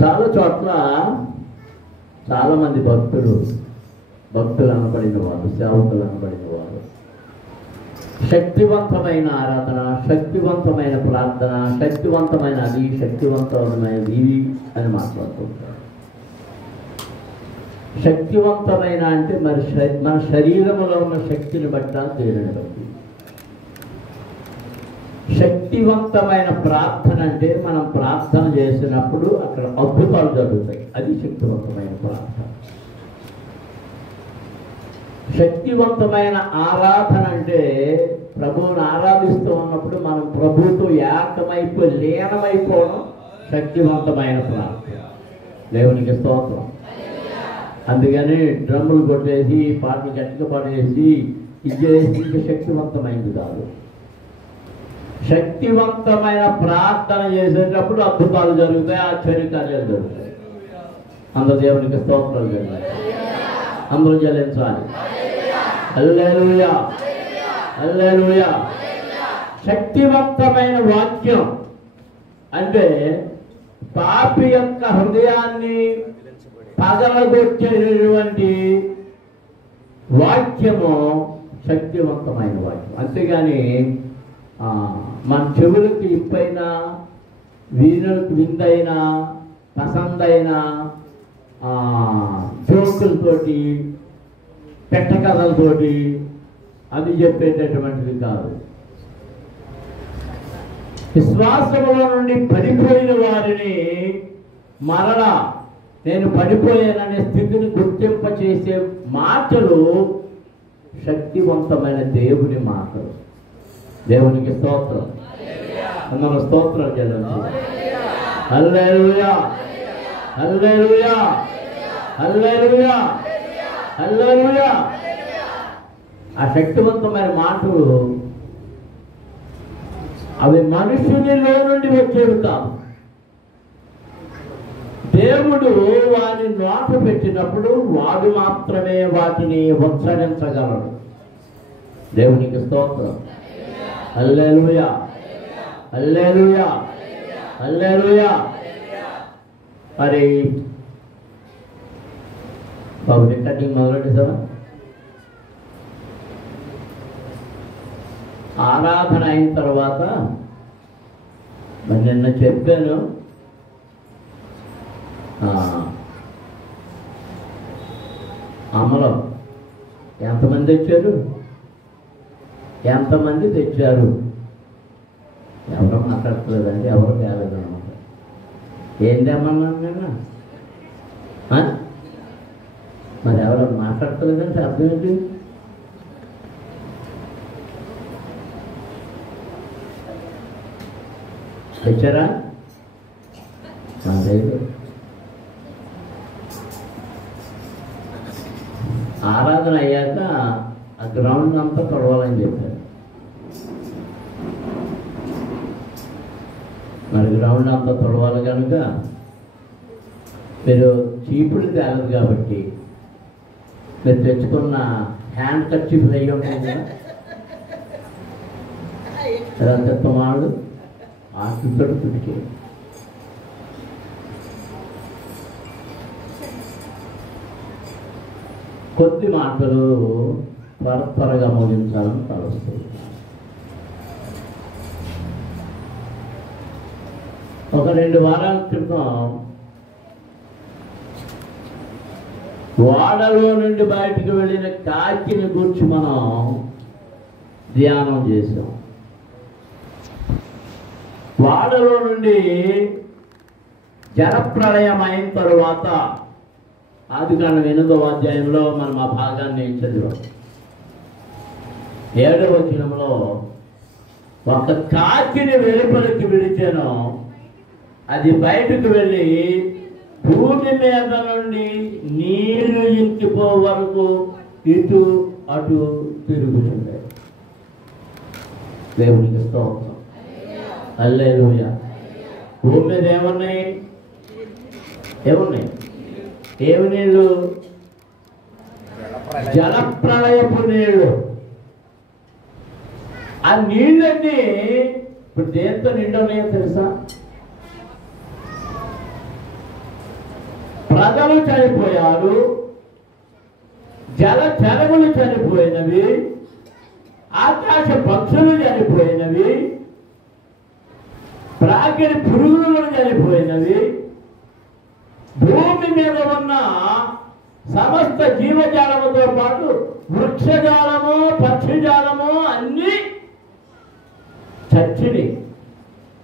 చాలా చోట్ల చాలామంది భక్తులు అనబడిన వారు, సేవకులు అనబడిన వారు శక్తివంతమైన ఆరాధన, శక్తివంతమైన ప్రార్థన, శక్తివంతమైన అది, శక్తివంతమైనది ఇవి అని మాట్లాడుతుంటారు. శక్తివంతమైన అంటే మరి మన శరీరంలో ఉన్న శక్తిని బట్ట, దేనిని బట్టి. శక్తివంతమైన ప్రార్థన అంటే మనం ప్రార్థన చేసినప్పుడు అక్కడ అద్భుతాలు జరుగుతాయి, అది శక్తివంతమైన ప్రార్థన. శక్తివంతమైన ఆరాధన అంటే ప్రభువుని ఆరాధిస్తూ ఉన్నప్పుడు మనం ప్రభువుతో ఏకమైపోయి లీనమైపోవడం శక్తివంతమైన ప్రార్థన. దేవునికి స్తోత్రం. అందుకని డ్రమ్ములు కొట్టేసి పాటలు గట్టిగా పడేసి ఇచ్చేసి శక్తివంతమైనది కాదు. శక్తివంతమైన ప్రార్థన చేసేటప్పుడు అద్భుతాలు జరుగుతాయి, ఆశ్చర్యకార్యాలు జరుగుతాయి. అందరూ దేవునికి స్తోత్రాలు జరుగుతాయి, అందరూ చెల్లించాలి. హల్లెలూయా, హల్లెలూయా. శక్తివంతమైన వాక్యం అంటే పాపి యొక్క హృదయాన్ని పగలగొట్టేటువంటి వాక్యము శక్తివంతమైన వాక్యం. అంతేగాని మన చెవులకు ఇప్పైనా, వీణులకు విందైనా, పసందైన జోకులతోటి, పెట్టకథలతోటి అది చెప్పేటటువంటిది కాదు. విశ్వాసములో నుండి పడిపోయిన వారిని మరలా నేను పడిపోయాననే స్థితిని గుర్తింపచేసే మాటలు శక్తివంతమైన దేవుని మాటలు. దేవునికి స్తోత్రం. అందరూ స్తోత్రం చేద్దాం. హల్లెలూయా, హల్లెలూయా, హల్లెలూయా, హల్లెలూయా. ఆ శక్తివంతమైన మాటలు అవి మనుషునిలో నుండి వచ్చేవి కాదు. దేవుడు వారిని నోట పెట్టినప్పుడు వాడు మాత్రమే వాటిని ఉచ్చరించగలడు. దేవునికి స్తోత్రం. హల్లెలూయా, హల్లెలూయా, హల్లెలూయా. మరి బాబు రికార్డింగ్ మొదలెట్టేసావా? ఆరాధన అయిన తర్వాత మరి నిన్న చెప్పాను, అమలం ఎంతమంది తెచ్చారు? ఎంతమంది తెచ్చారు? ఎవరో మాట్లాడలేదండి, ఎవరు తేలేదన్నమాట. ఏం తెమ్మన్నాను నేను? మరి ఎవరు మాట్లాడలేదంటే అర్థం ఏంటి? తెచ్చారా? లేదు. ఆరాధన అయ్యాక ఆ గ్రౌండ్ అంతా తొడవాలని చెప్పారు. మరి గ్రౌండ్ అంతా తొడవాలి కనుక మీరు చీపుడు తేలదు కాబట్టి మీరు తెచ్చుకున్న హ్యాండ్ కర్చీఫ్లు అయ్యి ఉంటాయి కదా, ఎలా చెత్తమాడు ఆకుతోడు తుడికి కొద్ది మాటలు త్వరగా ముగించాలని తలుస్తుంది. ఒక 2 వారాల క్రితం వాడలో నుండి బయటికి వెళ్ళిన కాకిని గురించి మనం ధ్యానం చేసాం. వాడలో నుండి జలప్రళయం అయిన తరువాత ఆదికాండం 8వ అధ్యాయంలో మనం ఆ భాగాన్ని చదివాం. 7వ వచనంలో ఒక కాకిని వెలుపలికి విడిచాను, అది బయటకు వెళ్ళి భూమి మీద నుండి నీళ్లు ఇంకిపో వరకు ఇటు అటు తిరుగుతుంది. దేవునికి స్తోత్రం. హల్లెలూయా. భూమి మీద ఏమున్నాయి? ఏమి నీళ్ళు? జలప్రళయపు నీళ్ళు. ఆ నీళ్ళన్నీ ఇప్పుడు దేంతో నిండున్నాయో తెలుసా? ప్రజలు చనిపోయారు, జలచరములు చనిపోయినవి, ఆకాశ పక్షులు చనిపోయినవి, ప్రాకిడి పురుగులు చనిపోయినవి, భూమి మీద ఉన్న సమస్త జీవజాలముతో పాటు వృక్షజాలము, పక్షిజాలము అన్నీ చచ్చిని.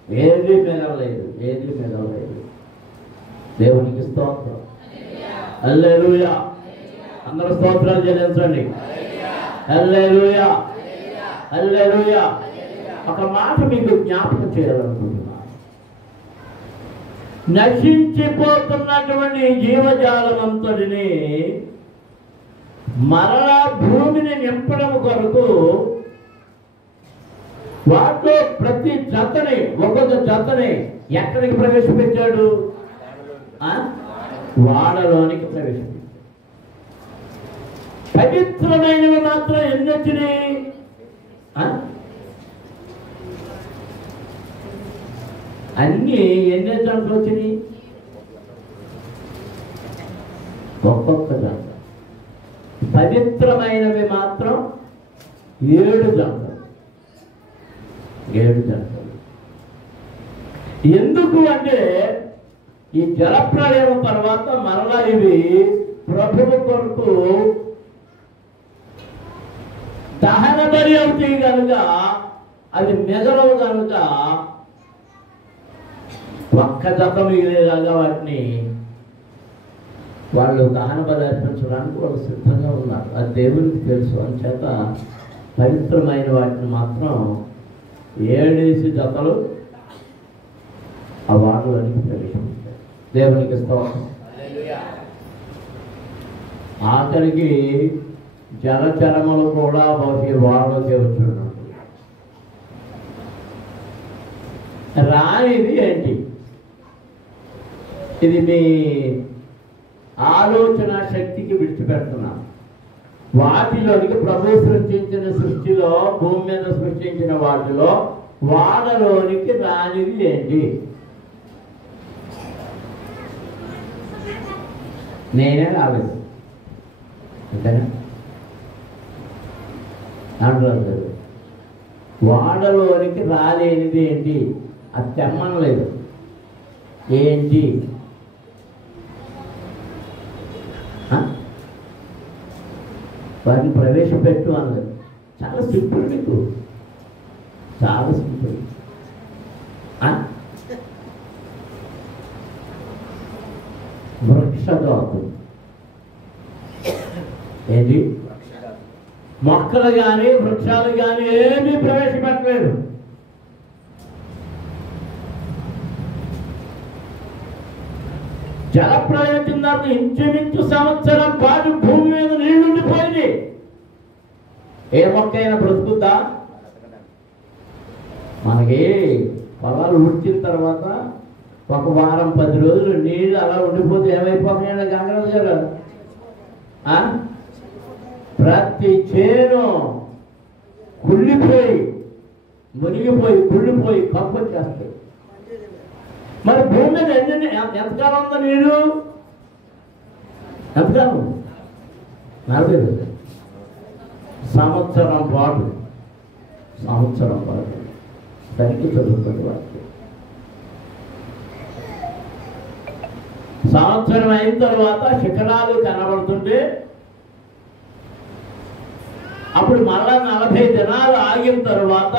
ఏది మెదవలేదు, ఏది మెదవలేదు. దేవునికి స్తోత్రం. హల్లెలూయా. అందరూ స్తోత్రాలు చెల్లించండి. హల్లెలూయా, హల్లెలూయా. ఒక మాట మీకు జ్ఞాపకం చేయాలనుకుంటున్నాను. నశించిపోతున్నటువంటి జీవజాలమంతటిని మరలా భూమిని నింపడం కొరకు వాటిలో ప్రతి జతని, ఒక్కొక్క జతని ఎక్కడికి ప్రవేశపెట్టాడు? వాడలోనికి ప్రవేశపెట్టాడు. పవిత్రమైనవి మాత్రం ఎన్ని వచ్చినాయి? అన్నీ ఎన్ని జంటలు వచ్చినాయి? ఒక్కొక్క జంట. పవిత్రమైనవి మాత్రం 7 జంటలు. 7 జంటలు. ఎందుకు అంటే ఈ జలప్రళయం తర్వాత మరలా ఇవి ప్రభువు కొరకు దహన బలి అవుతాయి కనుక, అది మెదలవు కనుక ఒక్క జత మిగిలేలాగా వాటిని వాళ్ళు దహన బలి అర్పించడానికి వాళ్ళు సిద్ధంగా ఉన్నారు. అది దేవునికి తెలుసు. అంచేత పవిత్రమైన వాటిని మాత్రం 7 జతలు ఆ వాటిలోనికి ప్రవేశించారు. దేవునికి స్తోత్రం. ఆఖరికి జలచరములు కూడా వాడలోకి వచ్చున్నాడు. రానిది ఏంటి? ఇది మీ ఆలోచన శక్తికి విడిచిపెడుతున్నాను. వాటిలోనికి ప్రభు సృష్టించిన సృష్టిలో, భూమి మీద సృష్టించిన వాటిలో వాడలోనికి రానిది ఏంటి? నేనే రాలేదు అంతేనా? అంటారు వాడలోనికి రాలేనిది ఏంటి? అది తెమ్మనలేదు. ఏంటి? వాటిని ప్రవేశపెట్టు అన్నది. చాలా సింపుల్. మీకు చాలా సింపుల్. వృక్షజాతులు ఏంటి? మొక్కలు కానీ వృక్షాలు కానీ ఏమీ ప్రవేశపెట్టలేదు. జలప్రళయం తర్వాత ఇంచుమించు సంవత్సరం పాటు భూమి మీద నీళ్లుండిపోయింది. ఏ మొక్క అయినా బ్రతుకుద్దా? మనకి పొలాలు ఉడిచిన తర్వాత ఒక వారం 10 రోజులు నీళ్ళు అలా ఉండిపోతే ఏమైపోతున్నాయని గంగరాజు గారు, ప్రతి చేను కుళ్ళిపోయి, మునిగిపోయి, కుళ్ళిపోయి కప్పు వచ్చేస్తాయి. మరి భూమి మీద ఎంతకాలం ఉందా నీరు? ఎంతకాలం? 40 రోజులు. సంవత్సరం పాటు సరికి చదువుతుంది వాటికి. సంవత్సరం అయిన తర్వాత శిఖరాలు కనబడుతుంటే అప్పుడు మళ్ళా 40 దినాలు ఆగిన తర్వాత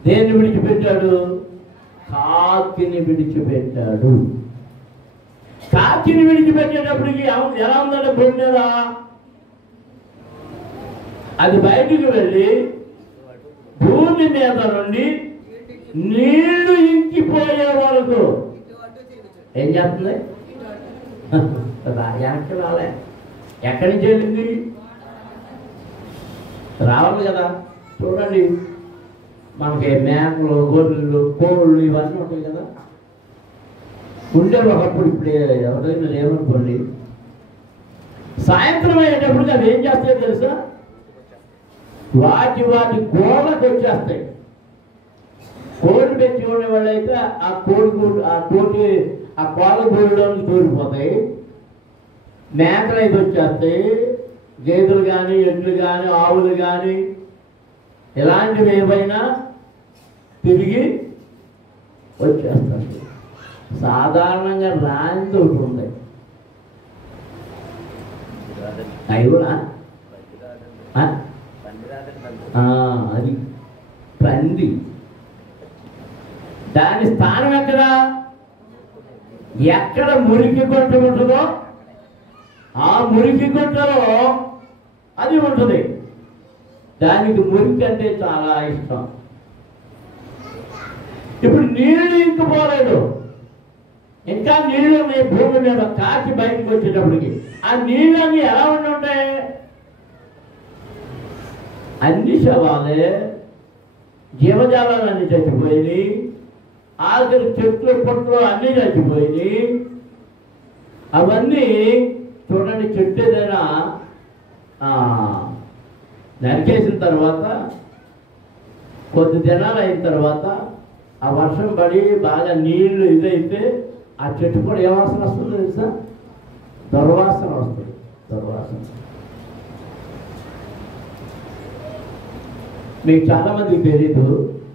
దేన్ని విడిచిపెట్టాడు? కాకిని విడిచిపెట్టాడు. కాకిని విడిచిపెట్టేటప్పటికి ఎలా ఉందంటే భూమి మీద అది బయటికి వెళ్ళి భూమి మీద నుండి నీళ్లు ఇంకిపోయే వరకు ఏం చేస్తుంది? రాలే. ఎక్కడి నుంచి వెళ్ళింది? రావాలి కదా. చూడండి, మనకి మేకలు, గొర్రెలు, కోళ్ళు ఇవన్నీ ఉంటాయి కదా. ఉండేవి ఒకప్పుడు. ఇప్పుడు ఎవరైనా లేవనుకోండి, సాయంత్రం అయ్యేటప్పటికి అవి ఏం చేస్తాయో తెలుసా? వాటి గోళ్ళకి వచ్చేస్తాయి. కోడి పెంచుకునే వాళ్ళు అయితే ఆ కోళ్ళ గూడులోకి దూరిపోతాయి, మేకలు అయితే వచ్చేస్తాయి, గేదెలు కానీ ఎడ్లు కానీ ఆవులు కానీ ఇలాంటివి ఏవైనా తిరిగి వచ్చేస్తాయి. సాధారణంగా రాంది ఒకటి ఉంది, అవి కూడా అది పంది. దాని స్థానం ఎక్కడ మురికి గుంట ఉంటుందో ఆ మురికి గుంటలో అది ఉంటుంది. దానికి మురికి అంటే చాలా ఇష్టం. ఇప్పుడు నీళ్లు ఇంకిపోలేదు, ఇంకా నీళ్లు భూమి మీద కాచి బయటకు వచ్చేటప్పటికి ఆ నీళ్ళన్నీ ఎలా ఉండి ఉంటాయి? అన్ని శవాలే, జీవజాలాలన్నీ చచ్చిపోయినాయి, ఆఖరి చెట్లు పొట్లు అన్నీ చచ్చిపోయినాయి. అవన్నీ చూడండి, చెట్టు ఏదైనా నరికేసిన తర్వాత కొద్ది దినాలు అయిన తర్వాత ఆ వర్షం పడి బాగా నీళ్లు ఇదైతే ఆ చెట్టు కూడా ఏ వాసన వస్తుందో తెలుసా? దుర్వాసన వస్తుంది. దుర్వాసన మీకు చాలామందికి తెలీదు.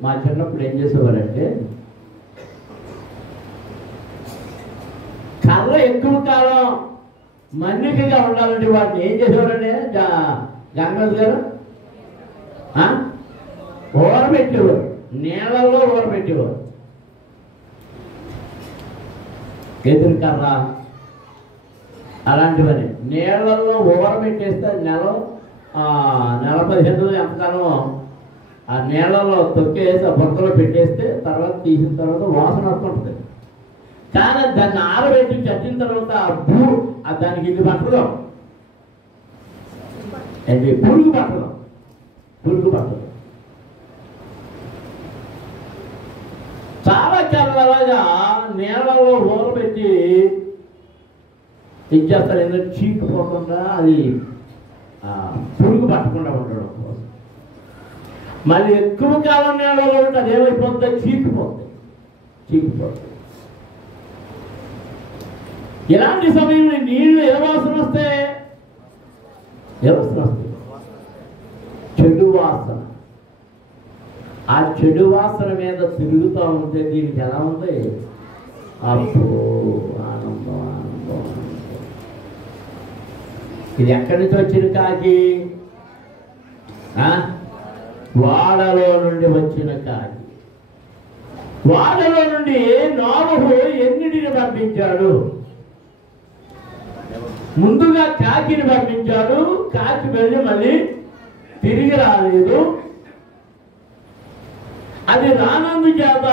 మా చిన్నప్పుడు ఏం చేసేవారంటే కర్ర ఎక్కువ కాలం మన్నికగా ఉండాలంటే వాటిని ఏం చేసేవారండి గంగరాజు గారు? ఊరబెట్టేవారు, నీళ్ళల్లో ఊరబెట్టేవారు. ఎదురు కర్ర అలాంటివన్నీ నీళ్ళల్లో ఊరబెట్టేస్తే నెల 15 రోజులు ఎంతకాలమో ఆ నీళ్ళలో తొక్కేసి ఆ బొక్కలో పెట్టేస్తే తర్వాత తీసిన తర్వాత వాసన వస్తుంటుంది. కానీ దాన్ని ఆరబెట్టి చచ్చిన తర్వాత దానికి ఇది పట్టదు, అది పురుగు పట్టదు. చాలా చల్లగా నీళ్ళలో ఊరబెట్టి ఇచ్చేస్తారు. ఎందుకంటే చీకిపోకుండా అది పురుగు పట్టకుండా ఉండడం కోసం. మళ్ళీ ఎక్కువ కాలం నీళ్ళలో ఉంటే అది ఏమైపోతుంది? చీకిపోతుంది. ఇలాంటి సమయంలో నీళ్లు ఏ వాసన వస్తాయి? చెడు వాసన. ఆ చెడు వాసన మీద తిరుగుతూ ఉంటే దీనికి ఎలా ఉంది? అబ్బో ఆనందం. ఇది ఎక్కడి నుంచి వచ్చిన కాకి? వాడలో నుండి వచ్చిన కాకి. వాడలో నుండి నోవహు ఎన్నిటిని పంపించాడు? ముందుగా కాకిని పంపించాడు. కాకి వెళ్ళి మళ్ళీ తిరిగి రాలేదు. అది రానందు చేత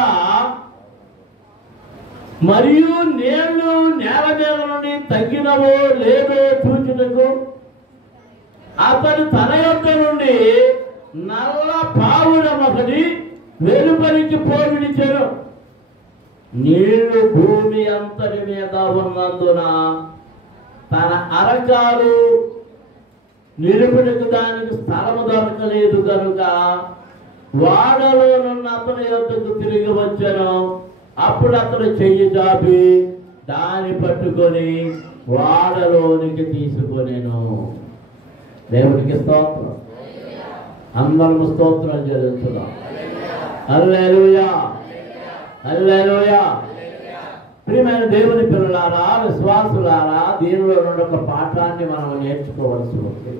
మరియు నీళ్లు నేల మీద నుండి తగ్గినవో లేదో చూచుటకు అతడు తన యొక్క నుండి నల్ల పావురం ఒకటి వెలుపలికి పోవిడిచెను. నీళ్లు భూమి అంతటి మీద ఉన్నందున తన అరకాలు నిలుపుటకు దానికి స్థలము దొరకలేదు కనుక వాడలోనున్న అతని యొద్దకు తిరిగి వచ్చాను. అప్పుడు అతడు చెయ్యి చాపి దాన్ని పట్టుకొని వాడలోనికి తీసుకొనేను. దేవునికి స్తోత్రం. అందరము స్తోత్రం చెల్లించుదాం. హల్లెలూయా, హల్లెలూయా. ప్రియమైన దేవుని పిల్లలారా, విశ్వాసులారా, దీనిలో నుండి ఒక పాఠాన్ని మనం నేర్చుకోవాల్సి ఉంది.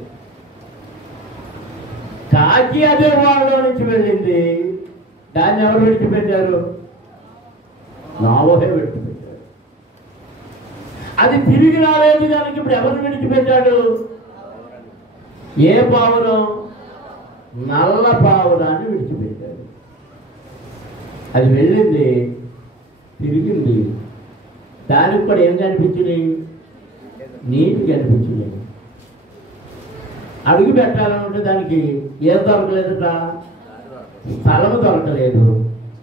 కాకి అదే వాళ్ళలో నుంచి వెళ్ళింది. దాన్ని ఎవరు విడిచిపెట్టారు? నోవహే విడిచిపెట్టాడు. అది తిరిగి రాలేదు. దానికి ఇప్పుడు ఎవరు విడిచిపెట్టాడు? ఏ పావురం? నల్ల పావురాన్ని విడిచిపెట్టాడు. అది వెళ్ళింది, తిరిగింది. దానికి కూడా ఏం కనిపించింది? నీటి కనిపించింది. అడుగు పెట్టాలనుకుంటే దానికి ఏం దొరకలేదట? స్థలము దొరకలేదు.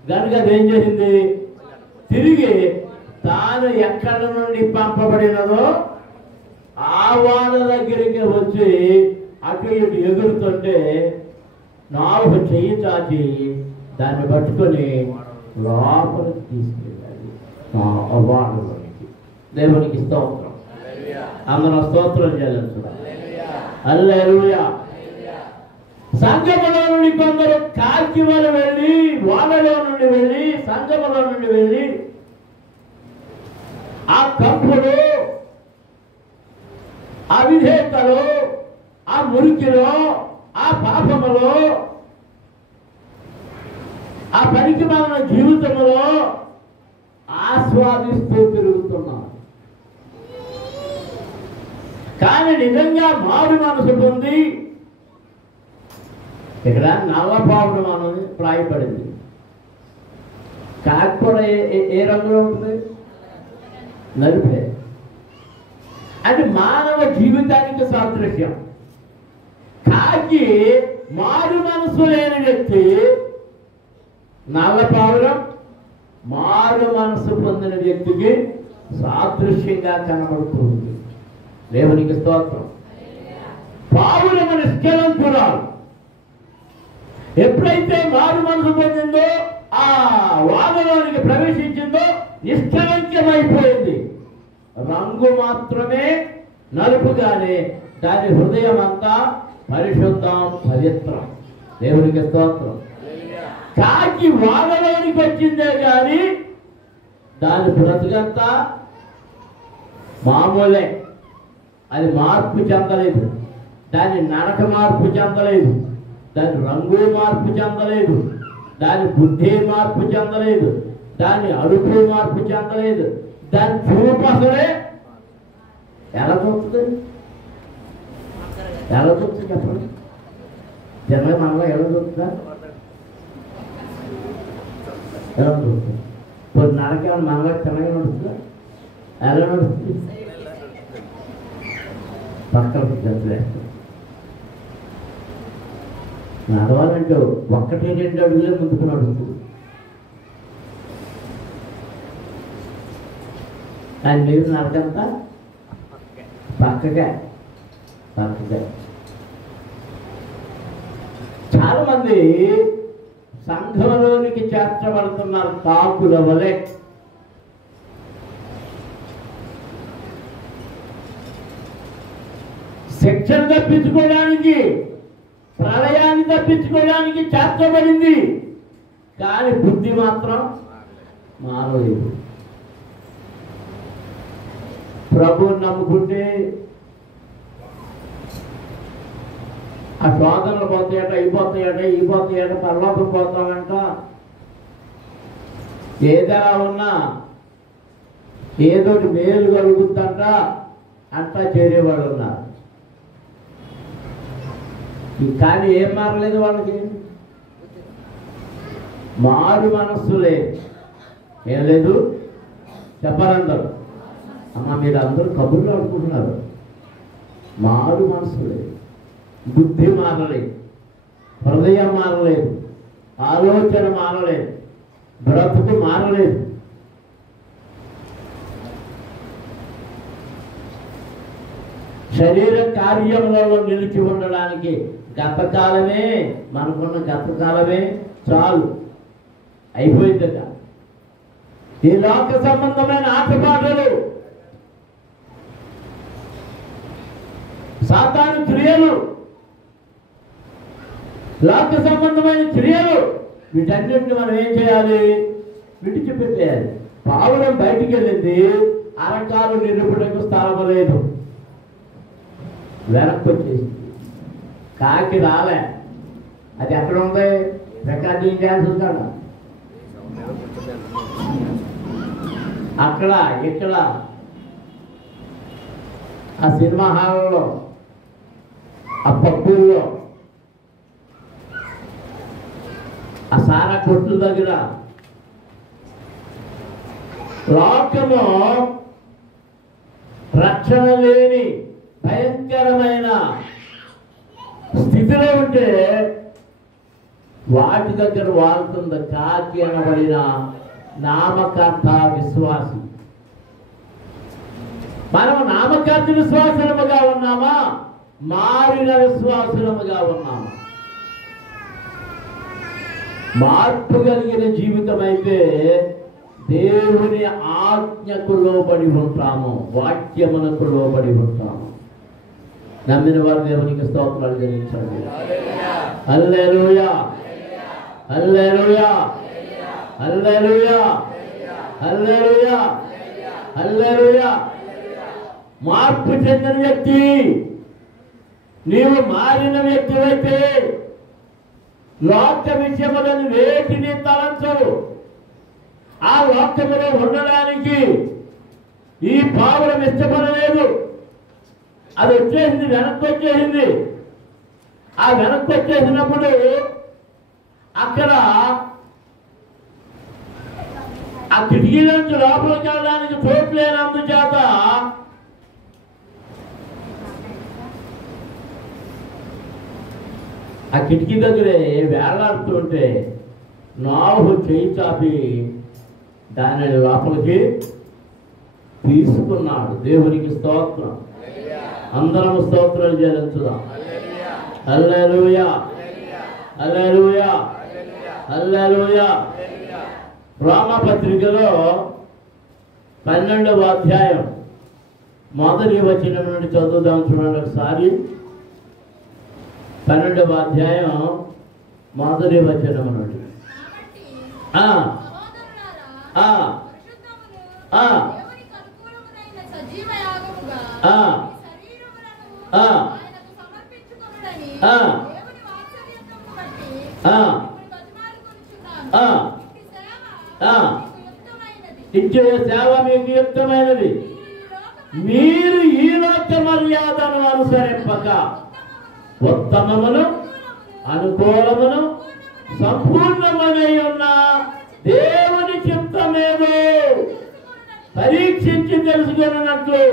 కనుక అదేం చేసింది? తిరిగి తాను ఎక్కడి నుండి పంపబడినదో ఆ వాళ్ళ దగ్గరికి వచ్చి అటు ఇటు ఎగురుతుంటే నోవహు చెయ్యి చాచి దాన్ని పట్టుకొని లోపలికి తీసుకెళ్ళాలి వాడలోనికి. దేవునికి స్తోత్రం. అందరూ స్తోత్రం చెల్లించాలి. హల్లెలూయా. సంఘములో నుండి కొందరు కాల్చివలు వెళ్ళి, వాడలో నుండి వెళ్ళి, సంఘములో నుండి వెళ్ళి ఆ కంపులు, ఆ విధేయతలో, ఆ మురికిలో, ఆ పాపములో, ఆ పనికి మాలిన జీవితంలో ఆస్వాదిస్తూ తిరుగుతున్నారు. కానీ నిజంగా మారు మనసు పొంది, ఇక్కడ నల్లపావురం అనేది ప్రాయపడింది. కాకి కూడా ఏ రంగులో ఉంటుంది? నలుపే. అది మానవ జీవితానికి సాదృశ్యం. కాకి మారు మనసు లేని వ్యక్తి, నల్లపావురం మారు మనసు పొందిన వ్యక్తికి సాదృశ్యంగా కనబడుతుంది. దేవునికి స్తోత్రం. పావురము నిష్కలంకురాలు. ఎప్పుడైతే మారు మనసు పొందిందో, ఆ వాదలోనికి ప్రవేశించిందో నిష్కలంకమైపోయింది. రంగు మాత్రమే నలుపుగానే దాని హృదయం అంతా పరిశుద్ధం, పవిత్రం. దేవునికి స్తోత్రం. కాకి వాదలోనికి వచ్చిందే కానీ దాని బ్రతుకంతా మామూలే. అది మార్పు చెందలేదు. దాని నడక మార్పు చెందలేదు. దాని రంగు మార్పు చెందలేదు. దాని బుద్ధి మార్పు చెందలేదు. దాని అరుపు మార్పు చెందలేదు. దాని చూపు అసలే ఎలా చూస్తుంది? ఎలా చూస్తుంది చెప్పండి? జనరల్ మనలో ఎలా చూస్తుందా? ఎలా చూస్తుంది? కొన్ని నడక మనలో చిన్నగా నడుస్తుందా? ఎలా నడుస్తుంది? పక్కన జంతులేస్తుంది. నడవాలంటే 1-2 అడుగులే ముందుకు నడుస్తుంది. కానీ మీరు నడకంతా పక్కగా. చాలా మంది సంఘంలోనికి చేర్చబడుతున్నారు కాకుల వలె. శిక్షణ తప్పించుకోవడానికి, ప్రళయాన్ని తప్పించుకోవడానికి చేర్చబడింది. కానీ బుద్ధి మాత్రం మారలేదు. ప్రభువుని నమ్ముకుంటే ఆ శోధనలు పోతాయట, అయిపోతాయట, పరలోకం పోతామంట. ఏదైనా ఉన్నా ఏదోటి మేలు కలుగుతుందంట అంటా చేరేవాళ్ళు ఉన్నారు. కానీ ఏం మారలేదు వాళ్ళకి. మారు మనస్సు లేదు. ఏం లేదు చెప్పారందరూ. అమ్మ మీరు అందరూ కబుర్లు ఆడుకుంటున్నారు. మారు మనస్సు లేదు. బుద్ధి మారలేదు. హృదయం మారలేదు. ఆలోచన మారలేదు. బ్రతుకు మారలేదు. శరీర కార్యములలో నిలిచి ఉండడానికి గతకాలమే, మనకున్న గతకాలమే చాలు, అయిపోయిందట. ఈ లోక సంబంధమైన ఆటపాటలు, సాతాను క్రియలు, లోక సంబంధమైన క్రియలు, వీటన్నిటిని మనం ఏం చేయాలి? విడిచిపెట్టేయాలి. పావురం బయటికి వెళ్ళింది, అరకాలు నిలుపుటకు స్థలం లేదు, వెనక్కి వచ్చేసింది. కాకి రాలే. అది ఎక్కడ ఉంది? రికార్డింగ్ డ్యాన్స్ ఉంటాడు అక్కడ, ఇక్కడ, ఆ సినిమా హాల్లో, ఆ పప్పుల్లో, ఆ సారా కొట్ల దగ్గర. లోకము రక్షణ లేని భయంకరమైన స్థితిలో ఉంటే వాటి దగ్గర వాడుతుంది కాకి అనబడిన నామకర్త విశ్వాసి. మనం నామకర్త విశ్వాసులముగా ఉన్నామా? మారిన విశ్వాసులముగా ఉన్నామా? మార్పు కలిగిన జీవితం అయితే దేవుని ఆజ్ఞకు లోబడి ఉంటాము, వాక్యమునకు లోబడి ఉంటాము. నమ్మిన వారు దేవునికి స్తోత్రాలు చెల్లించండి. హల్లెలూయా, హల్లెలూయా, హల్లెలూయా, హల్లెలూయా, హల్లెలూయా. మార్పు చెందిన వ్యక్తి, నీవు మారిన వ్యక్తివైతే లోక విషయములను వేటిని తలంచవు. ఆ లోకములో ఉండడానికి ఈ పావురం ఇష్టపడలేదు. అది వచ్చేసింది, వెనక్కి వచ్చేసింది. ఆ వెనక్కి వచ్చేసినప్పుడు అక్కడ ఆ కిటికీలోంచి లోపలికి వెళ్ళడానికి చోటు లేనందుచేత ఆ కిటికీ దగ్గరే వేలాడుతుంటే నోహు చేయి చాపి దాని లోపలికి తీసుకున్నాడు. దేవునికి స్తోత్రం. అందరం స్తోత్రాలు చెల్లించుదాం. హల్లెలూయా, హల్లెలూయా, హల్లెలూయా. రోమపత్రికలో 12వ అధ్యాయం మొదటి వచనం నుండి చదువుదాం. చూడండి ఒకసారి. 12వ అధ్యాయం మొదటి వచనం నుండి. ఇచ్చే సేవ మీకు యుక్తమైనది. మీరు ఈ లోక మర్యాదను అనుసరింపక ఉత్తమమును అనుకూలమును సంపూర్ణమై ఉన్న దేవుని చిత్తమేదో పరీక్షించి తెలుసుకున్నట్లు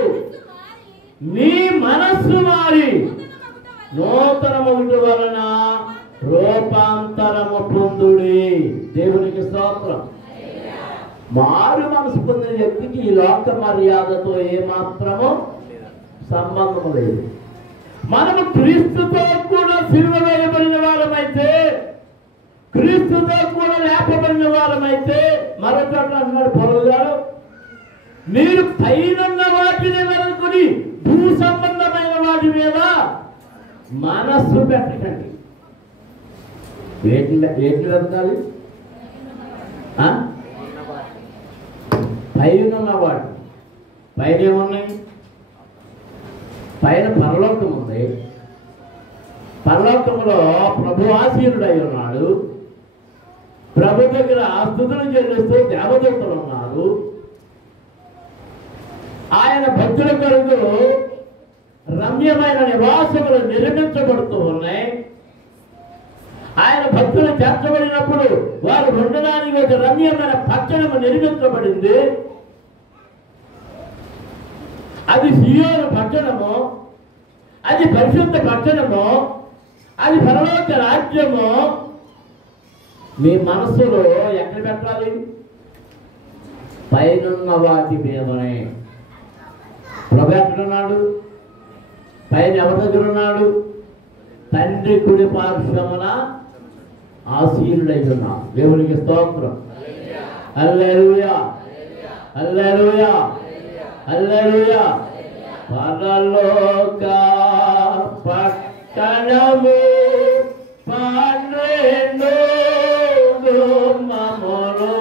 మీ మనస్సు మారి నూతనముట వలన రూపాంతరము పొందుడి. దేవునికి స్తోత్రం. మారు మనసు పొందిన వ్యక్తికి ఈ లోక మర్యాదతో ఏమాత్రము సంబంధం లేదు. మనము క్రీస్తుతో కూడా సిలువ వేయబడిన వారమైతే, క్రీస్తుతో కూడా లేపబడిన వారమైతే, మరొకటి అంటున్నాడు పౌలు గారు, మీరు పైనున్న వాటిని వెనుకొని భూ సంబంధమైన వాటి మీద మనస్సు పెట్టకండి. వేటిని వెతకాలి? పైన వాడు. పైన ఏమున్నాయి? పైన పరలోకం ఉంది. పరలోకంలో ప్రభు ఆసీనుడై ఉన్నాడు. ప్రభు దగ్గర స్తుతులు చెల్లిస్తూ దేవదూతలు ఉన్నారు. ఆయన భక్తుల కొరకు రమ్యమైన నివాసములు నిర్మించబడుతూ ఉన్నాయి. ఆయన భక్తులు చేర్చబడినప్పుడు వారు ఉండడానికి ఒక రమ్యమైన పట్టణము నిర్మించబడింది. అది సియోను పట్టణము, అది పరిశుద్ధ పట్టణము, అది పరలోక రాజ్యము. మీ మనస్సులో ఎక్కడ పెట్టాలి? పైనున్న వాటి మీదనే. ప్రభు ఎక్కడున్నాడు? పైన ఎవరి దగ్గర ఉన్నాడు? తండ్రి కుడి పార్శ్వమున ఆసీనుడై ఉన్నాడు. దేవునికి స్తోత్రం. హల్లెలూయా, హల్లెలూయా, హల్లెలూయా. పరలోక పట్టణము పన్నెండు గుమ్మములు,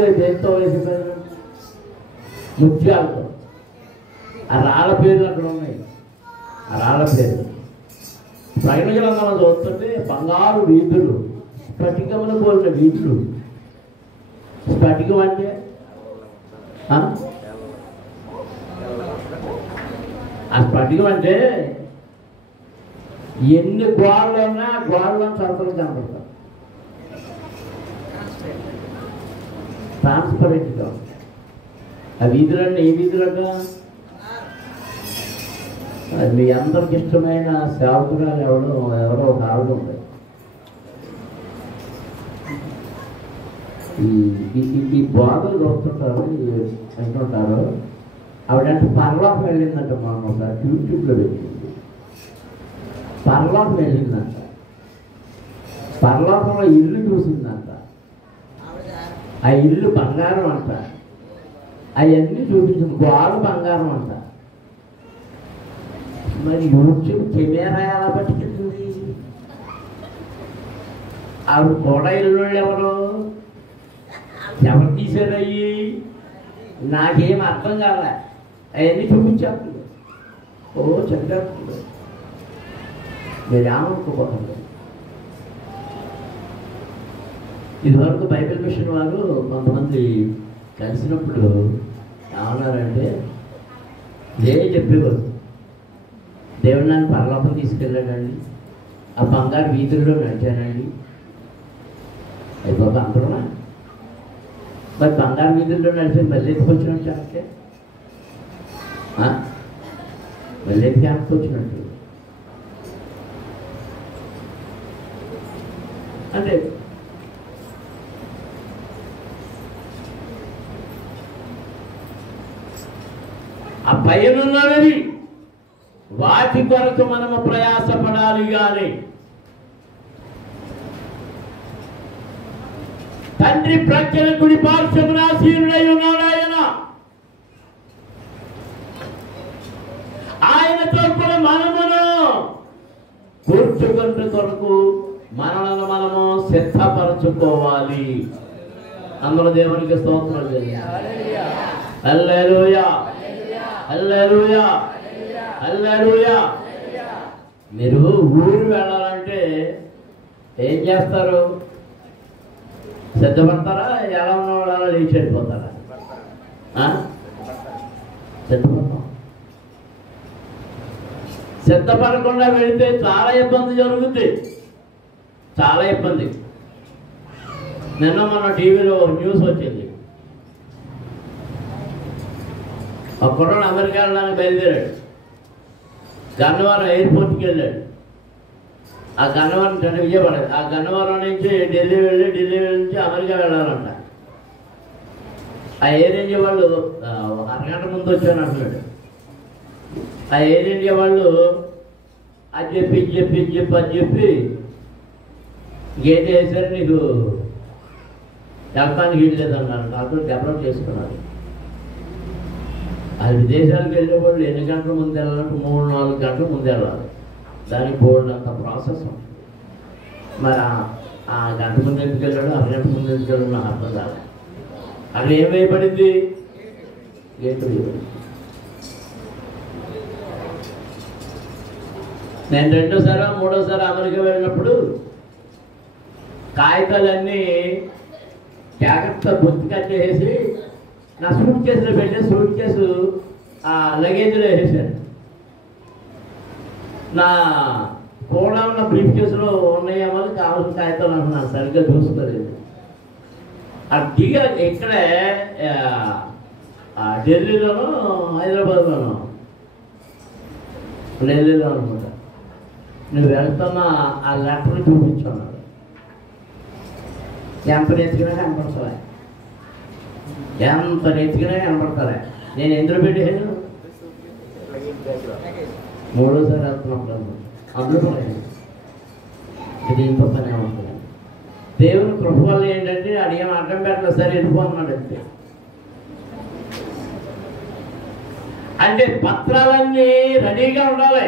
రాళ్ళు దేంతో వేసిపోయారు? ముత్యాలతో. ఆ రాళ్ళ పేర్లు అక్కడ ఉన్నాయి. ఆ రాళ్ళ పేర్లు ప్రకటన గ్రంథంలో చూస్తుంటే బంగారు వీధులు, స్ఫటికములు పోలిన వీధులు. స్ఫటికం అంటే ఆ స్ఫటికం అంటే ఎన్ని గోడలు ఉన్నా గోడలో చదువులు కనపడతారు. ట్రాన్స్పరెంట్గా ఆ వీధులన్నీ ఏ వీధులుగా మీ అందరికి ఇష్టమైన సేవకురాలు ఎవరో ఒక ఆవిడ ఉంది. ఈ బోధలు చూస్తుంటారు, అంటుంటారు. ఆవిడంటే పరలోకం వెళ్ళిందంట. మనం ఒకసారి యూట్యూబ్లో పెట్టింది. పరలోకం వెళ్ళిందంట. పరలోకంలో ఇల్లు చూసిందంట. ఆ ఇల్లు బంగారం అంట. అవన్నీ చూపించింది. గోడ బంగారం అంట. మరి యూట్యూబ్ కెమెరా ఎలా పట్టుకెళ్తుంది? ఆవిడ కూడా ఇల్లు ఎవరు తీసారు? అయ్యి నాకేం అర్థం కాలే. అవన్నీ చూపించేస్తుంది. ఓ చెప్పేస్తుంది. మీరు ఏమనుకోపోతుంది. ఇదివరకు బైబిల్ మిషన్ వారు కొంతమంది కలిసినప్పుడు ఏమన్నారంటే, చెప్పేవారు, దేవుడు నన్ను పరలోకం తీసుకెళ్ళాడండి, ఆ బంగారు వీధుల్లో నడిచానండి. అయిపోతా అంటున్నా. మరి బంగారు వీధుల్లో నడిచి మళ్ళీ ఎత్తుకొచ్చినట్టు అంటే మళ్ళీ ఎత్తుకి ఆపుకొచ్చినట్టు అంటే ఆ పైనున్నవి వాటి కొరకు మనము ప్రయాసపడాలి. కానీ తండ్రి ప్రజ్ఞల కుడి పార్శ్వమున ఆసీనుడై ఉన్నాడు. ఆయన తరపున మనమును కూర్చుకుంటు కొరకు మనలను మనము సిద్ధపరచుకోవాలి. అందులో దేవునికి స్తోత్రం చేయాలి. హల్లెలూయా, హల్లెలూయా, హల్లెలూయా. మీరు ఊరు వెళ్ళాలంటే ఏం చేస్తారు? సిద్ధపడతారా? ఎలా ఉన్నవాడు అలా లేచి వెళ్ళిపోతారా? సిద్ధపడతాం. సిద్ధపడకుండా వెళితే చాలా ఇబ్బంది జరుగుతుంది. చాలా ఇబ్బంది. నిన్న మన టీవీలో న్యూస్ వచ్చింది. అప్పుడు అమెరికా వెళ్ళడానికి బయలుదేరాడు. గన్నవరం ఎయిర్పోర్ట్కి వెళ్ళాడు. ఆ గన్నవరం విజయవాడ, ఆ గన్నవరం నుంచి ఢిల్లీ నుంచి అమెరికా వెళ్ళాలంట. ఆ ఎయిర్ ఇండియా వాళ్ళు అరగంట ముందు వచ్చాను అంటున్నాడు. ఆ ఎయిర్ ఇండియా వాళ్ళు అది చెప్పి గేట్ వేసారు, నీకు వెళ్తానికి వీల్లేదన్నారు. నాకు డెవలప్ చేసుకున్నారు. అది విదేశాలకు వెళ్ళేవాళ్ళు ఎన్ని గంటల ముందు వెళ్ళాలంటే 3-4 గంటల ముందు వెళ్ళాలి. దానికి బోర్డు అంత ప్రాసెస్ ఉంటుంది. మరి ఆ గంట ముందు ఎందుకు వెళ్ళాడు, అరగంట ముందు ఎందుకు వెళ్ళాడు నాకు అర్థం కాదు. అక్కడ ఏం వేయబడింది? గేట్ వేయబడింది. నేను 2వ 3వసారి అమెరికా వెళ్ళినప్పుడు కాగితాలన్నీ జాగ్రత్త బొత్తి కట్టేసి నా సూట్ కేసులో పెట్టి సూట్ కేసు ఆ లగేజ్లో వేసేసాను. నా కూడా ఉన్న బ్రీఫ్ కేసులో ఉన్నాయేమో కావాల్సిన కాగితాలు అంటున్నాను. సరిగ్గా చూసుకోలేదు. అది దిగా ఇక్కడే ఢిల్లీలోనూ హైదరాబాద్లోనూ ఢిల్లీలో అనమాట. నువ్వు వెళ్తున్న ఆ లెటర్ చూపించాను. ఎంత నెత్తికినా కనపడతావా? ఎంత నెత్తికినా కనపడతారా? నేను ఎందులో పెట్టాను? 3వసారి వెళ్తున్నప్పుడు అందులో ఇది ఇంత పనే ఉంటుంది. దేవుని కృప వల్ల ఏంటంటే అడిగేం అడ్డం పెట్టలేదు, సరే వెళ్ళిపోతున్నాడు అంతే. అంటే పత్రాలన్నీ రెడీగా ఉండాలి.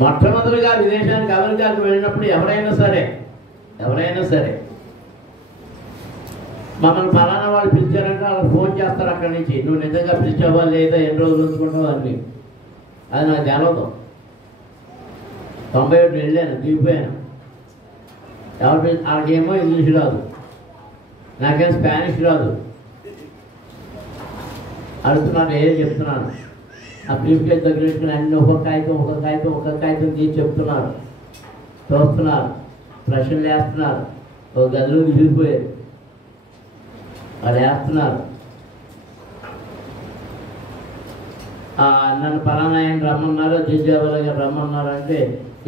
మొట్టమొదటిగా విదేశానికి అమెరికాకు వెళ్ళినప్పుడు ఎవరైనా సరే ఎవరైనా సరే మమ్మల్ని ఫలానా వాళ్ళు పిలిచారంటే వాళ్ళకి ఫోన్ చేస్తారు అక్కడి నుంచి, నువ్వు నిజంగా పిలిచావా లేదా, ఎన్ని రోజులు ఉంచుకుంటావు అన్నీ. అది నాకు తెలవదు. 91 వెళ్ళాను, దిగిపోయాను. ఎవరు వాళ్ళకేమో ఇంగ్లీష్ రాదు, నాకేం స్పానిష్ రాదు. అడుగుతున్నాను, ఏం చెప్తున్నాను. ఆ బ్రీఫ్ కేస్ దగ్గర పెట్టుకుని అన్ని ఒక్కొక్క కాగితం తీసి చెప్తున్నారు, చూస్తున్నారు, ప్రశ్నలు వేస్తున్నారు. ఒక గదిలో దిగిపోయారు, వాళ్ళు వేస్తున్నారు. నన్ను పలానా ఆయన రమ్మన్నారు, జడ్జివాళ్ళ గారు రమ్మన్నారు అంటే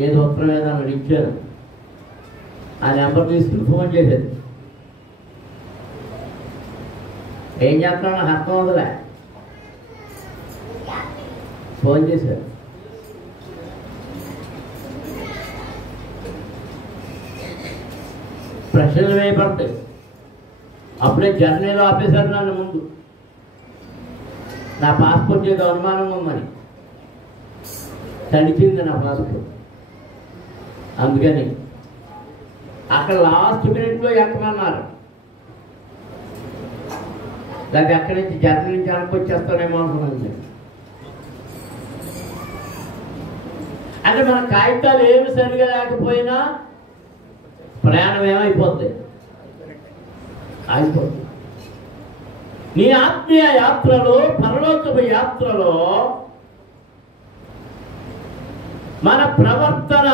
ఏదో ఉత్తరం ఏదన్నా ఇచ్చాను. ఆ నెంబర్ తీసుకుని ఫోన్ చేసేది. ఏం చేస్తున్నావు నాకు అర్థం అవుతుందా, ఫోన్ చేశారు. ప్రశ్నలు వేయబడతాయి. అప్పుడే జర్నీలో ఆపేశారు నన్ను. ముందు నా పాస్పోర్ట్ ఏదో అనుమానం ఉందని తడిచింది నా పాస్పోర్ట్. అందుకని అక్కడ లాస్ట్ మినిట్లో ఎక్కమన్నారు. దాన్ని ఎక్కడి నుంచి జర్నీ నుంచి అనుకొచ్చేస్తానేమో అనుకున్నాను. అంటే మన కాగితాలు ఏమి సరిగా లేకపోయినా ప్రయాణం ఏమైపోద్ది, ఆగిపోతుంది. నీ ఆత్మీయ యాత్రలో, పరలోకపు యాత్రలో మన ప్రవర్తన,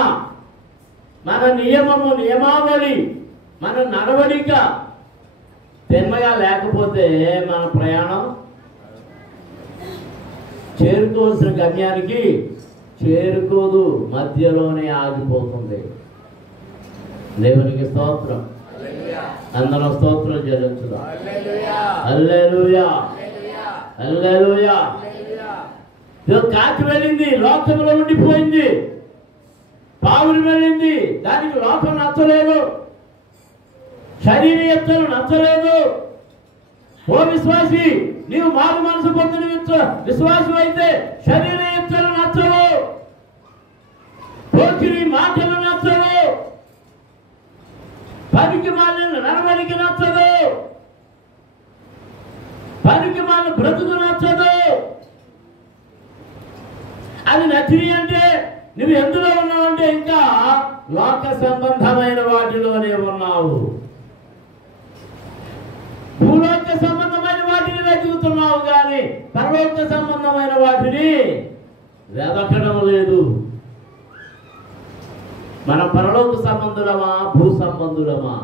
మన నియమము, నియమావళి, మన నడవడిక తిన్నగా లేకపోతే మన ప్రయాణం చేరుకోవాల్సిన గమ్యానికి చేరుకోదు, మధ్యలోనే ఆగిపోతుంది. దేవునికి స్తోత్రం. అందరం స్తోత్రం చెల్లించుదాం. హల్లెలూయా, హల్లెలూయా. కాకి వెళ్ళింది, లోకంలో ఉండిపోయింది. పావులు వెళ్ళింది, దానికి లోకం నచ్చలేదు, శరీరీయతలు నచ్చలేదు. ఓ విశ్వాసి, నీవు మారు మనసు పొందిన విశ్వాసం అయితే శరీరీయతలు నచ్చవు, పోకిరి మాటలు నచ్చవు, పనికి మాలిన నడవడికి నచ్చదు, పనికి మాలిన బ్రతుకు నచ్చదు. అది నచ్చిని అంటే నువ్వు ఎందులో ఉన్నావు అంటే ఇంకా లోక సంబంధమైన వాటిలోనే ఉన్నావు. భూలోక సంబంధమైన వాటిని వెతుకుతున్నావు కానీ పరలోక సంబంధమైన వాటిని వెతకడం లేదు. మన పరలోక సంబంధులమా, భూ సంబంధులమా?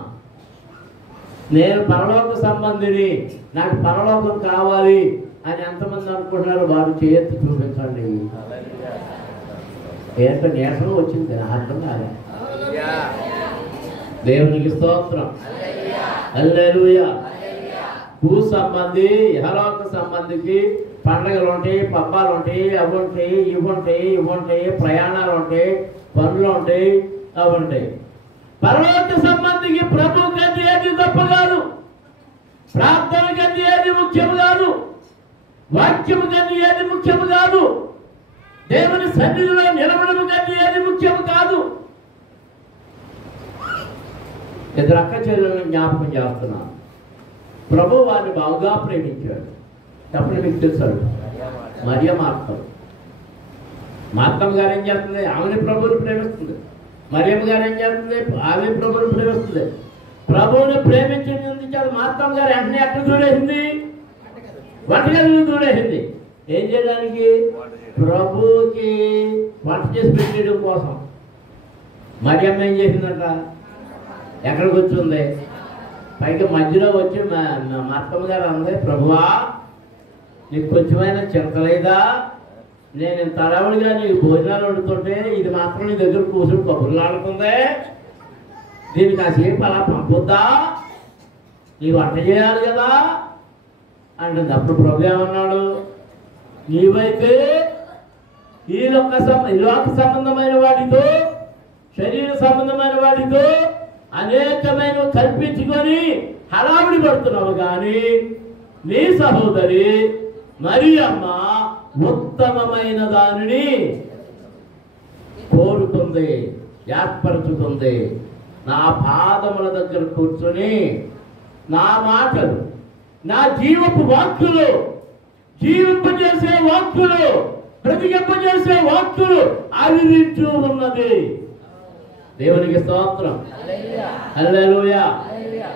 నేను పరలోక సంబంధిని, నాకు పరలోకం కావాలి అని ఎంతమంది అనుకుంటున్నారు? వారు చేయెత్తి చూపించండి. ఏంటో నీరసం వచ్చింది, అర్థం కాలే. దేవునికి స్తోత్రం. హల్లెలూయా. భూ సంబంధి, ఇహలోక సంబంధికి పండుగలు ఉంటాయి, పబ్బాలు ఉంటాయి, అవి ఉంటాయి, ఇవి ఉంటాయి, ఇవి ఉంటాయి, ప్రయాణాలు ఉంటాయి, పనులు ఉంటాయి, అవి ఉంటాయి. పరలోక సంబంధికి ప్రభు గది ఏది తప్ప కాదు, ప్రార్థన గది ఏది ముఖ్యం కాదు, వాక్యము గది ఏది ముఖ్యం కాదు, దేవుని సన్నిధిలో నిలబడము గది ఏది ముఖ్యం కాదు. ఇద్దరు అక్క చెల్లెలను జ్ఞాపకం చేస్తున్నాను. ప్రభు వారిని బాగా ప్రేమించాడు. తప్పుడు మీకు తెలుసాడు, మరియ మార్తం. మార్తం గారు ఏం చేస్తుంది? ఆమెని ప్రభువుని ప్రేమిస్తుంది. మరియమ్మ గారు ఏం చేస్తుంది? ఆమె ప్రభువుని ప్రేమిస్తుంది. ప్రభువుని ప్రేమించింది చాలు. మార్తం గారు వెంటనే ఎక్కడ దూరేసింది? వంటగదిలో దూరేసింది. ఏం చేయడానికి? ప్రభువుకి వంట చేసి పెట్టడం కోసం. మరియమ్మ ఏం చేసిందట? ఎక్కడికి వచ్చింది? పైకి మధ్యలో వచ్చి మార్తమ్మ గారు అంది, ప్రభువా నీకు కొంచెమైనా చింతలేదా? నేను ఇంత అడవుడిగా నీకు భోజనాలు వండుతుంటే ఇది మాత్రం నీ దగ్గర కూర్చుని కబుర్లు ఆడుతుంది, దీనికి కాసేపు అలా పంపుద్దా? నీ వంట చేయాలి కదా అంటే అప్పుడు ప్రభు ఏమన్నాడు? నీవైతే ఈ లోక సంబంధమైన వాటితో, శరీర సంబంధమైన వాటితో అనేకమైన కల్పించుకొని హడావిడి పడుతున్నావు, కానీ నీ సహోదరి మరియమ్మ ఉత్తమమైన దానిని కోరుతుంది, ఏర్పరచుతుంది. నా పాదముల దగ్గర కూర్చొని నా మాటలు, నా జీవపు వాక్కులు, జీవింపజేసే వాక్కులు, బ్రతికింపజేసే వాక్కులు అవి వింటూ ఉన్నది. దేవునికి స్తోత్రం. హల్లెలూయా.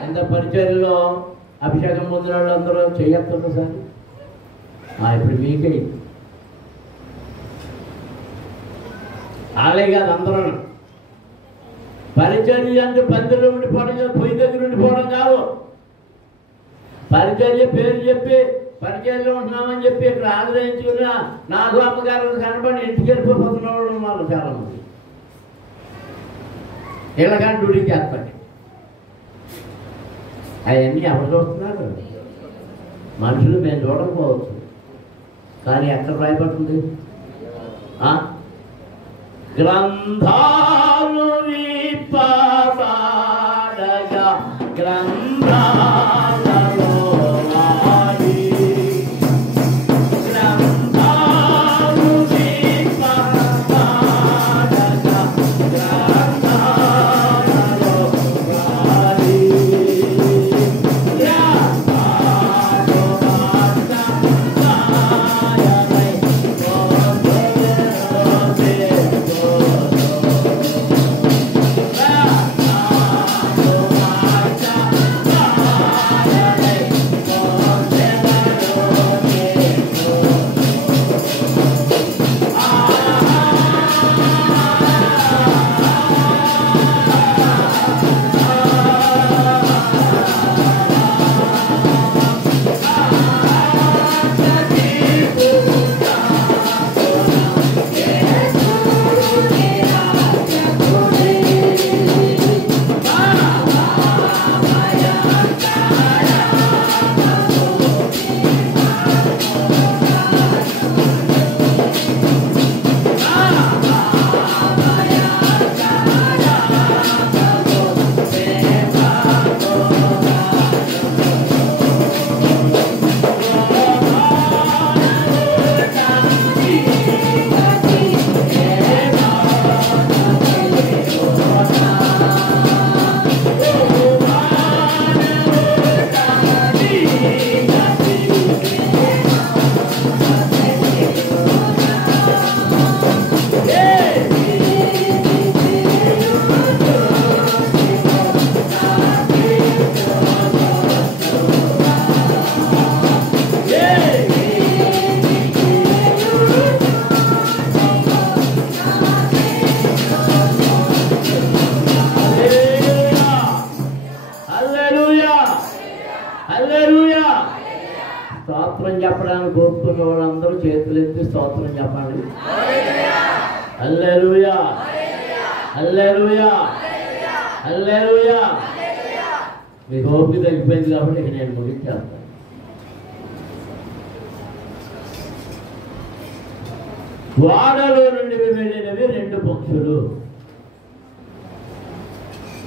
ఎంత పరిచర్యలో అభిషేకం పొందిన వాళ్ళందరూ చేయొచ్చు సార్. ఇప్పుడు మీకే అలాగే కాదు, అందరూ పరిచర్య అంటే పందిలో ఉండిపోవడం కాదు, పొయ్యి దగ్గర ఉండిపోవడం కాదు. పరిచర్య పేరు చెప్పి పరిచర్యలో ఉంటున్నామని చెప్పి ఇక్కడ ఆగ్రహించుకున్న నాకు అమ్మగారు కనబడి ఇంటికి వెళ్ళిపోతున్న వాళ్ళు ఉన్నారు చాలా మంది. ఇళ్ళకాని డ్యూటీ చేస్తాడు. అవన్నీ ఎవరు చూస్తున్నారు? మనుషులు మేము చూడకపోవచ్చు, కానీ ఎక్కడ రాయబడుతుంది? గ్రంథాలు విప్పబడగా గ్రంథాలలో వాడి, గ్రంథాలు విప్పబడగా గ్రంథాలలో వాడి, స్తోత్రం చెప్పడానికి కోరుకున్న వాళ్ళందరూ చేతులు ఎత్తి స్తోత్రం చెప్పండి. హల్లెలూయా, హల్లెలూయా, హల్లెలూయా. మీకు ఓపిక తగ్గిపోయింది కాబట్టి ఇక నేను ముగించేస్తాను. వాడలో నుండి వెళ్ళినవి 2 పక్షులు.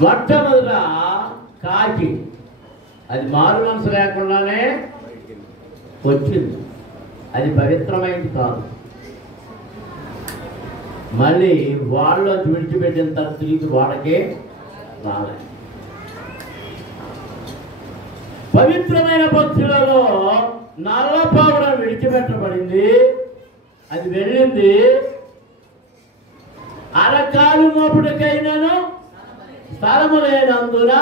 మొట్టమొదట కాకి, అది మారు మనసు లేకుండానే వచ్చింది, అది పవిత్రమైనది కాదు. మళ్ళీ వాళ్ళు విడిచిపెట్టిన తర్వాత తిరిగి వాడకే రాలేదు. పవిత్రమైన పక్షులలో నల్లపావురం విడిచిపెట్టబడింది. అది వెళ్ళింది, అరకాలు మోపుడికైనాను స్థలము లేనందున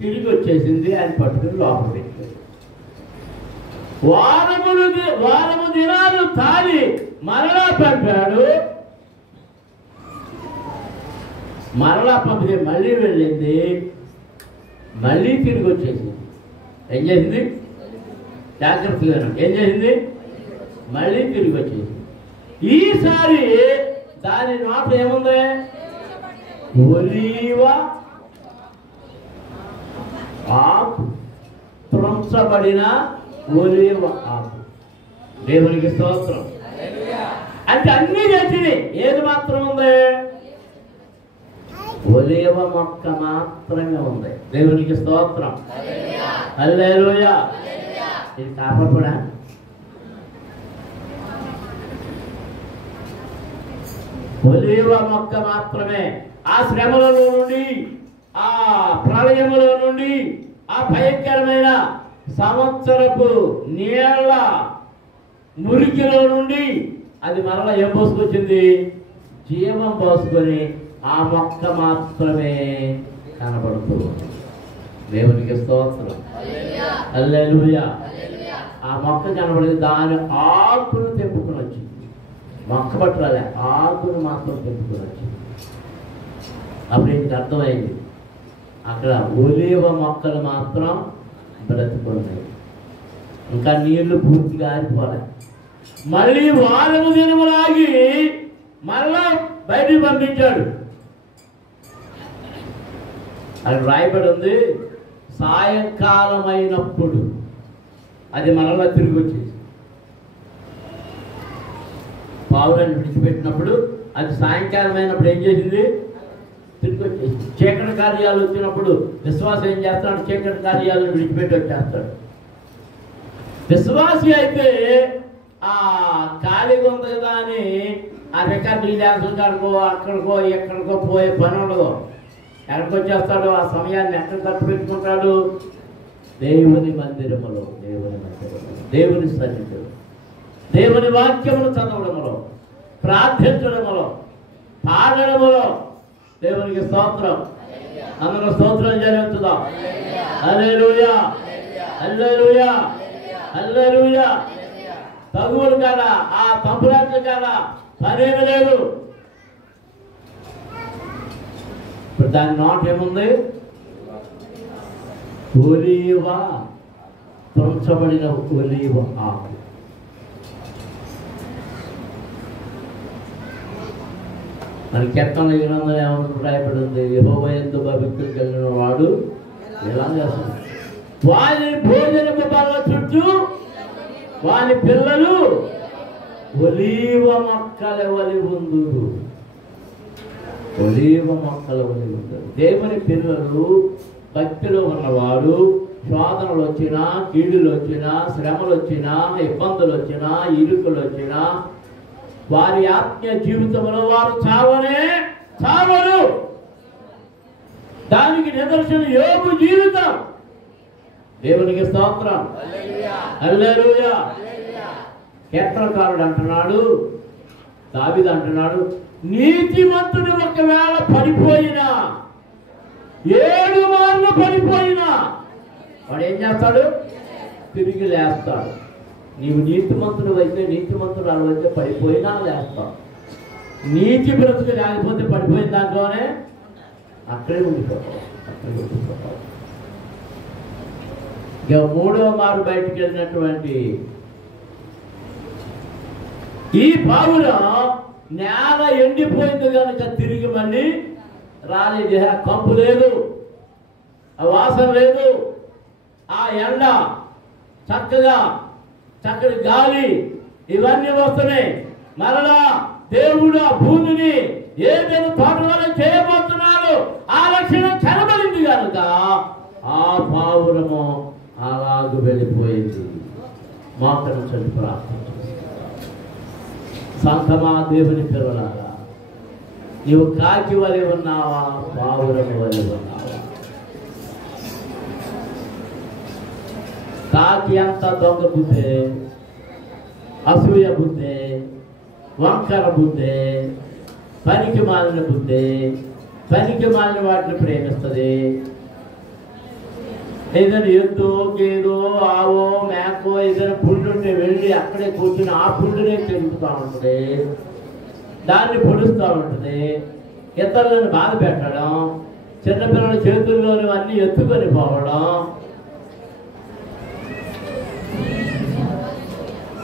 తిరిగి వచ్చేసింది. అని పట్టుకుని లోపల పెట్టాడు. వారము దినాలు తాగి మరలా పంపాడు. మరలా పంపితే మళ్ళీ వెళ్ళింది, మళ్ళీ తిరిగి వచ్చేసింది. ఏం చేసింది? జాగ్రత్తగా ఏం చేసింది? మళ్ళీ తిరిగి వచ్చేసింది. ఈసారి దాని నోట ఏముంది? ఒలీవ ఆకు, త్రుంచబడిన ఒలీవ ఆకు. దేవునికి స్తోత్రం. అంటే అన్ని చేసింది, ఏది మాత్రం ఉంది? ఒలీవ మొక్క మాత్రమే ఉంది. దేవునికి స్తోత్రం. హల్లెలూయా. ఇది కాపాడుకోడా? ఒలీవ మొక్క మాత్రమే. ఆ శ్రమలలో నుండి ఆ ప్రళయములో నుండి, ఆ భయంకరమైన సంవత్సరపు నీళ్ల మురికిలో నుండి అది మరలా ఏం పోసుకొచ్చింది? జీవం పోసుకొని ఆ మొక్క మాత్రమే కనబడుతూ. దేవునికి స్తోత్రం. హల్లెలూయా. ఆ మొక్క కనబడేది, దాని ఆకును తెంపుకుని వచ్చింది. మొక్క పట్టాలే, ఆకును మాత్రం తెంపుకుని వచ్చింది. అప్పుడు ఇంటికి అర్థమైంది, అక్కడ ఒలీవ మొక్కలు మాత్రం బ్రతుకున్నాయి. ఇంకా నీళ్లు పూర్తిగా ఆరిపోలే. మళ్ళీ వారము దినములాగి మళ్ళా బయటికి పంపించాడు. అది రాయబడి ఉంది, సాయంకాలం అయినప్పుడు అది మరలా తిరిగి వచ్చేసి పావురాన్ని విడిచిపెట్టినప్పుడు అది సాయంకాలం అయినప్పుడు ఏం చేసింది? తిరిగి వచ్చేసి. చీకటి కార్యాలు వచ్చినప్పుడు విశ్వాసం ఏం చేస్తాడు? చీకటి కార్యాలను విడిచిపెట్టి వచ్చేస్తాడు. విశ్వాసి అయితే ఆ ఖాళీగా ఉంది కదా అని ఆ రికార్డులు డ్యాన్సులు కాడుకో అక్కడికో ఎక్కడికో పోయే పని ఉండదు. ఎక్కడికి వచ్చేస్తాడు? ఆ సమయాన్ని ఎక్కడ ఖర్చు పెట్టుకుంటాడు? దేవుని మందిరములో, దేవుని సన్నిధిలో, దేవుని వాక్యమును చదవడములో, ప్రార్థించడములో, పాడడములో. దేవునికి స్తోత్రం. అందరూ స్తోత్రం జరుగుతుందా? హల్లెలూయా, హల్లెలూయా, హల్లెలూయా. తగువులు కాదా, ఆ తంపురాట్లు కాదా, పనేమి లేదు. ఇప్పుడు దాని నోట్ ఏముంది? ఒలీవ, తుంచబడిన ఒలీవ ఆకు. మన కీర్తనల గ్రంథంలో ఏమని రాయబడి ఉంది? యెహోవా యందు భక్తి కలిగిన వాడు ఎలా చేస్తాడు? వారి భోజనపు బల్ల చుట్టూ వారి పిల్లలు ఒలీవ మొక్కల వలి ఉందురు. ఒలీవ మొక్కల వలి ఉందరు. దేవుని పిల్లలు, భక్తిలో ఉన్నవారు, శోధనలు వచ్చినా, కీడులు వచ్చినా, శ్రమలు వచ్చినా, ఇబ్బందులు వచ్చినా, ఇరుకులు వచ్చినా, వారి ఆత్మీయ జీవితంలో వారు చావనే చావరు. దానికి నిదర్శనం యోబు జీవితం. దేవునికి స్తోత్రం. హల్లెలూయా. కీర్తనకారుడు అంటున్నాడు, దావీదు అంటున్నాడు, నీతిమంతుడు ఒకవేళ పడిపోయినా, 7 మార్లు పడిపోయినా వాడు ఏం చేస్తాడు? తిరిగి లేస్తాడు. నీవు నీతిమంతుడు అయితే, నీతిమంతుడు అయితే పడిపోయినా లేస్తావు. నీతి బ్రతుకు లేకపోతే పడిపోయిన దాంట్లోనే అక్కడే ఉండిపోతావు. ఇక 3వ మారు బయటికి వెళ్ళినటువంటి ఈ పావురం నేల ఎండిపోయింది కనుక తిరిగి మళ్ళీ రాలేదు. కంపు లేదు, ఆ వాసన లేదు, ఆ ఎండ చక్కగా చక్కటి గాలి ఇవన్నీ వస్తున్నాయి. మరలా దేవుడు ఆ భూమిని ఏదైనా తోటలో చేయబోతున్నాడు, ఆ లక్షణం కనబడింది కనుక ఆ పావురము అలాగూ వెళ్ళిపోయింది. మోకరం చల్లి ప్రార్థన సంతమా దేవుని పిల్లలారా, నీవు కాకి వలె ఉన్నావా, పావురము వలె ఉన్నావా? కాకి అంత దొంగ బుద్ధే, అసూయ బుద్ధే, వంకర బుద్ధే, పనికి మాలిన బుద్ధే, పనికి మాలిన వాటిని ప్రేమిస్తుంది. ఏదైనా ఎద్దో, గేదో, ఆవో, మేకో ఏదైనా పుండు ఉంటే వెళ్ళి అక్కడే కూర్చుని ఆ పుండునే తెలుపుతూ ఉంటుంది, దాన్ని పొడుస్తూ ఉంటుంది, ఇతరులను బాధ పెట్టడం, చిన్నపిల్లల చేతుల్లోని అన్నీ ఎత్తుకొని పోవడం.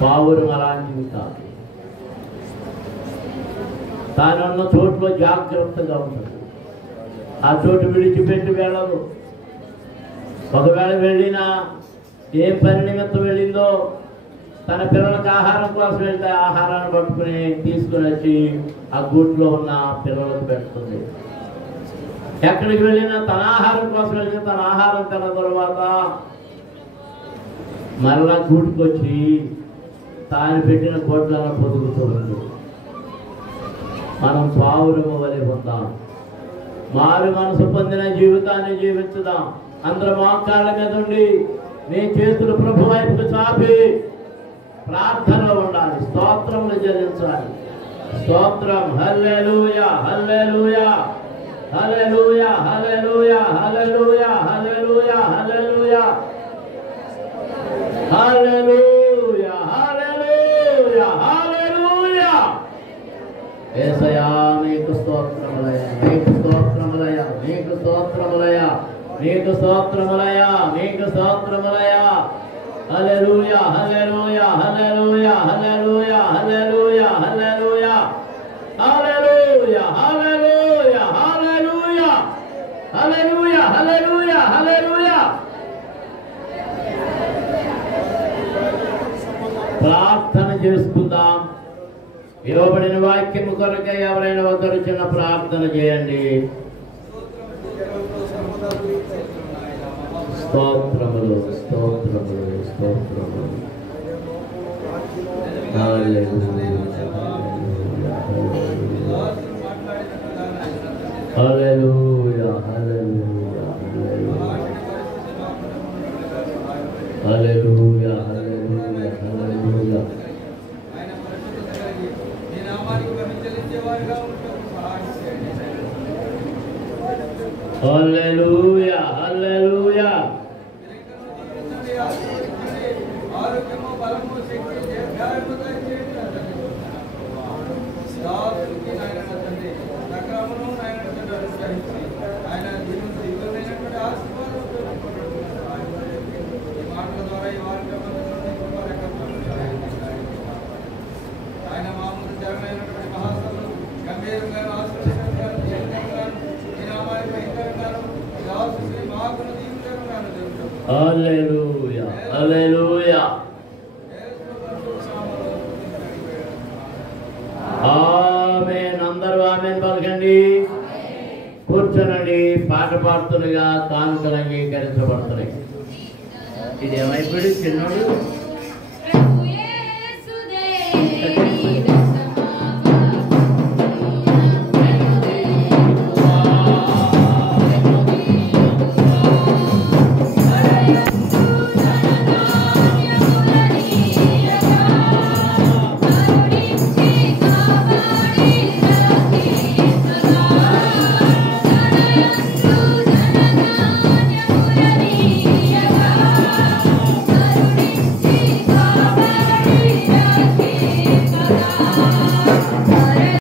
పావురం అలాంటివి కాదు. తానున్న చోట్లో జాగ్రత్తగా ఉంటుంది. ఆ చోటు విడిచిపెట్టి వెళ్ళదు. ఒకవేళ వెళ్ళినా ఏ పని నిమిత్తం వెళ్ళిందో, తన పిల్లలకు ఆహారం కోసం వెళ్తే ఆహారాన్ని పట్టుకుని తీసుకుని వచ్చి ఆ గూట్లో ఉన్న పిల్లలకు పెడుతుంది. ఎక్కడికి వెళ్ళినా తన ఆహారం కోసం వెళ్తే తన ఆహారం తిన్న తర్వాత మరలా గూటుకొచ్చి తాను పెట్టిన గొడ్లను పొదుగుతుంది. మనం పావురము వలె ఉందాం. మారు మనసు పొందిన జీవితాన్ని జీవించుదాం. అందరూ మోకాళ్ళ మీద ఉండి నీ చేతులు ప్రభు వైపుకు చాపి ప్రార్థనలో ఉండాలి, స్తోత్రములు చెల్లించాలి. స్తోత్రం. హల్లెలూయా, హల్లెలూయా, హల్లెలూయా, హల్లెలూయా, హల్లెలూయా, హల్లెలూయా, హల్లెలూయా, హల్లెలూయా, హల్లెలూయా, హల్లెలూయా. యేసయ్యా నీకు స్తోత్రములయ్యా, నీకు స్తోత్రములయ్యా, నీకు స్తోత్రములయ్యా, నీకు స్తోత్రములయ్యా, నీకు స్తోత్రములయ్యా. హల్లెలూయా, హల్లెలూయా, హల్లెలూయా, హల్లెలూయా, హల్లెలూయా, హల్లెలూయా, హల్లెలూయా, హల్లెలూయా, హల్లెలూయా, హల్లెలూయా, హల్లెలూయా, హల్లెలూయా. ప్రార్థన చేసుకుందాం. ఇవ్వబడిన వాక్యము కొరకై ఎవరైనా ఒకరు చిన్న ప్రార్థన చేయండి. స్తోత్రములు, స్తోత్రములు, స్తోత్రములు. హల్లెలూయా, హల్లెలూయా, హల్లెలూయా, హల్లెలూయా, హల్లెలూయా, హల్లెలూయా. హల్లెలూయా, హల్లెలూయా. ఆరోగ్యము, బలము, శక్తి, దీర్ఘాయువు దయచేయండి. తండ్రి సక్రమను ఆయన అనుగ్రహించి ఆయన దివ్యమైనటువంటి ఆశీర్వాదంతో ఈ మాటల ద్వారా ఈ ఆయన మామూలు జరమైనటువంటి మహాసభలు గంభీరంగా ఆశీర్వదించారు. ఈ నామానికి భయంకరంగాను ఈ ఆశీస్సు మాకును దీవించడంగాను జరుగుతుంది. హల్లెలూయా, హల్లెలూయా. ఆమేన్. అందరూ ఆమేన్ పలకండి. కూర్చోనండి. పాట పాడుతుండగా కానుకలు అంగీకరించబడుతున్నాయి. ఇది ఏమైపోయాడు చిన్నోడు?